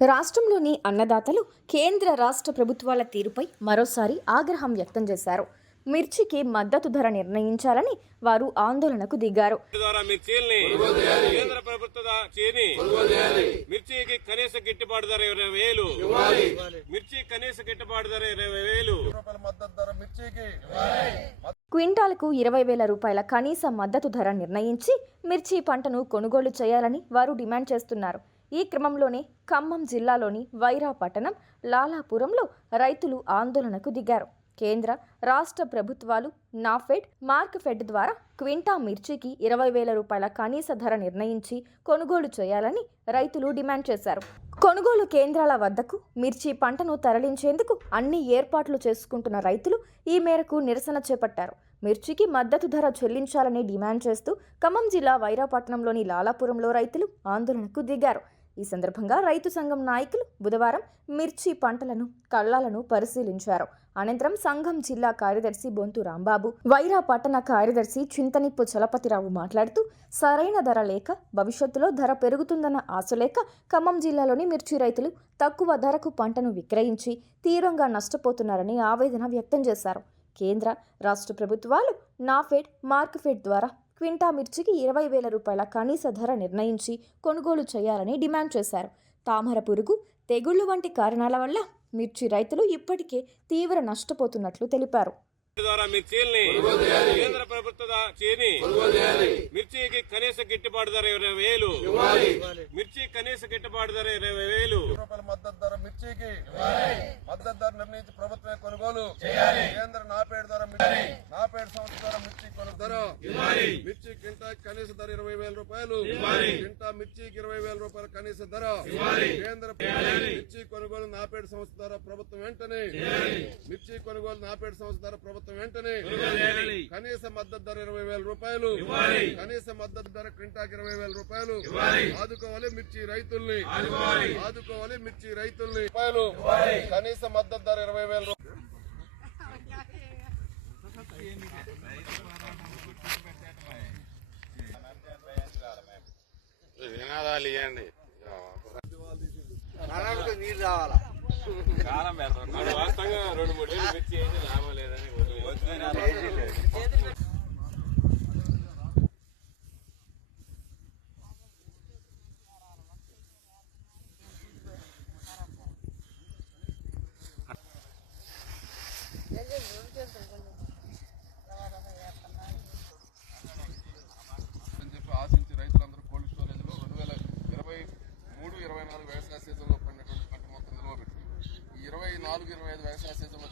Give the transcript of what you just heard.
రాష్ట్రంలోని అన్నదాతలు కేంద్ర రాష్ట్ర ప్రభుత్వాల తీరుపై మరోసారి ఆగ్రహం వ్యక్తం చేశారు. మిర్చికి మద్దతు ధర నిర్ణయించాలని వారు ఆందోళనకు దిగారు. కేంద్ర ప్రభుత్వ మిర్చికి కనీస గిట్టుబాటు ధర 20,000, మిర్చి కనీస గిట్టుబాటు ధర 20,000. క్వింటాలకు 20,000 రూపాయల కనీస మద్దతు ధర నిర్ణయించి మిర్చి పంటను కొనుగోలు చేయాలని వారు డిమాండ్ చేస్తున్నారు. ఈ క్రమంలోనే ఖమ్మం జిల్లాలోని వైరా పట్టణం లాలాపురంలో రైతులు ఆందోళనకు దిగారు. కేంద్ర రాష్ట్ర ప్రభుత్వాలు నాఫెడ్, మార్క్ఫెడ్ ద్వారా క్వింటా మిర్చికి 20,000 రూపాయల కనీస ధర నిర్ణయించి కొనుగోలు చేయాలని రైతులు డిమాండ్ చేశారు. కొనుగోలు కేంద్రాల వద్దకు మిర్చి పంటను తరలించేందుకు అన్ని ఏర్పాట్లు చేసుకుంటున్న రైతులు ఈ మేరకు నిరసన చేపట్టారు. మిర్చికి మద్దతు ధర చెల్లించాలని డిమాండ్ చేస్తూ ఖమ్మం జిల్లా వైరాపట్నంలోని లాలాపురంలో రైతులు ఆందోళనకు దిగారు. ఈ సందర్భంగా రైతు సంఘం నాయకులు బుధవారం మిర్చి పంటలను, కళ్ళాలను పరిశీలించారు. అనంతరం సంఘం జిల్లా కార్యదర్శి బొంతు రాంబాబు, వైరా పట్టణ కార్యదర్శి చింతనిప్పు చలపతిరావు మాట్లాడుతూ సరైన ధర లేక, భవిష్యత్తులో ధర పెరుగుతుందన్న ఆశ లేక ఖమ్మం జిల్లాలోని మిర్చి రైతులు తక్కువ ధరకు పంటను విక్రయించి తీవ్రంగా నష్టపోతున్నారని ఆవేదన వ్యక్తం చేశారు. కేంద్ర రాష్ట్ర ప్రభుత్వాలు నాఫెడ్, మార్క్ఫెడ్ ద్వారా క్వింటా మిర్చికి 20,000 రూపాయల కనీస ధర నిర్ణయించి కొనుగోలు చేయాలని డిమాండ్ చేశారు. తామర పురుగు, తెగుళ్లు వంటి కారణాల వల్ల మిర్చి రైతులు ఇప్పటికే తీవ్ర నష్టపోతున్నట్లు తెలిపారు. కేంద్ర ప్రభుత్వ మిర్చికి కనీస గిట్టుబాటు ధర 20,000, మిర్చి కనీస గిట్టుబాటు ధర 20,000 రూపాయల మద్దతు ధర మిర్చికి మద్దతు ధర నిర్ణయించి ప్రభుత్వమే కొనుగోలు. కేంద్ర నాపేడ్ ధర నాపేడ్ సంస్థ ధర మిర్చి కొనుగోలు ధర మిర్చి కింటా కనీస ధర 20,000 రూపాయలు, కింటా మిర్చికి 20,000 రూపాయల కనీస ధర. కేంద్ర మిర్చి కొనుగోలు నాపేడ్ సంస్థ ధర ప్రభుత్వం వెంటనే, మిర్చి కొనుగోలు నాపేడ్ సంస్థ ధర ప్రభుత్వం వెంటనే కనీస మద్దతు ధర 20,000 రూపాయలు, కనీస మద్దతు ధర క్వింటాకి 20,000 రూపాయలు. ఆదుకోవాలి మిర్చి రైతుల్ని, ఆదుకోవాలి మిర్చి రైతుల్ని. కనీస మద్దతు ధర 20,000 రూపాయలు. నినాదాలు ఇవ్వండి. నీళ్ళు రావాలా కాలం వాస్తవంగా 2-3 వేలు మిర్చి అయితే లాభం లేదని ఆశించి రైతులందరూ కోల్డ్ స్టోరేజ్ లో 2023-24 వ్యవసాయ సీజన్ లో పండినటువంటి పంట మొత్తం నిల్వ పెట్టి 24-25 వ్యవసాయ సీజన్ లో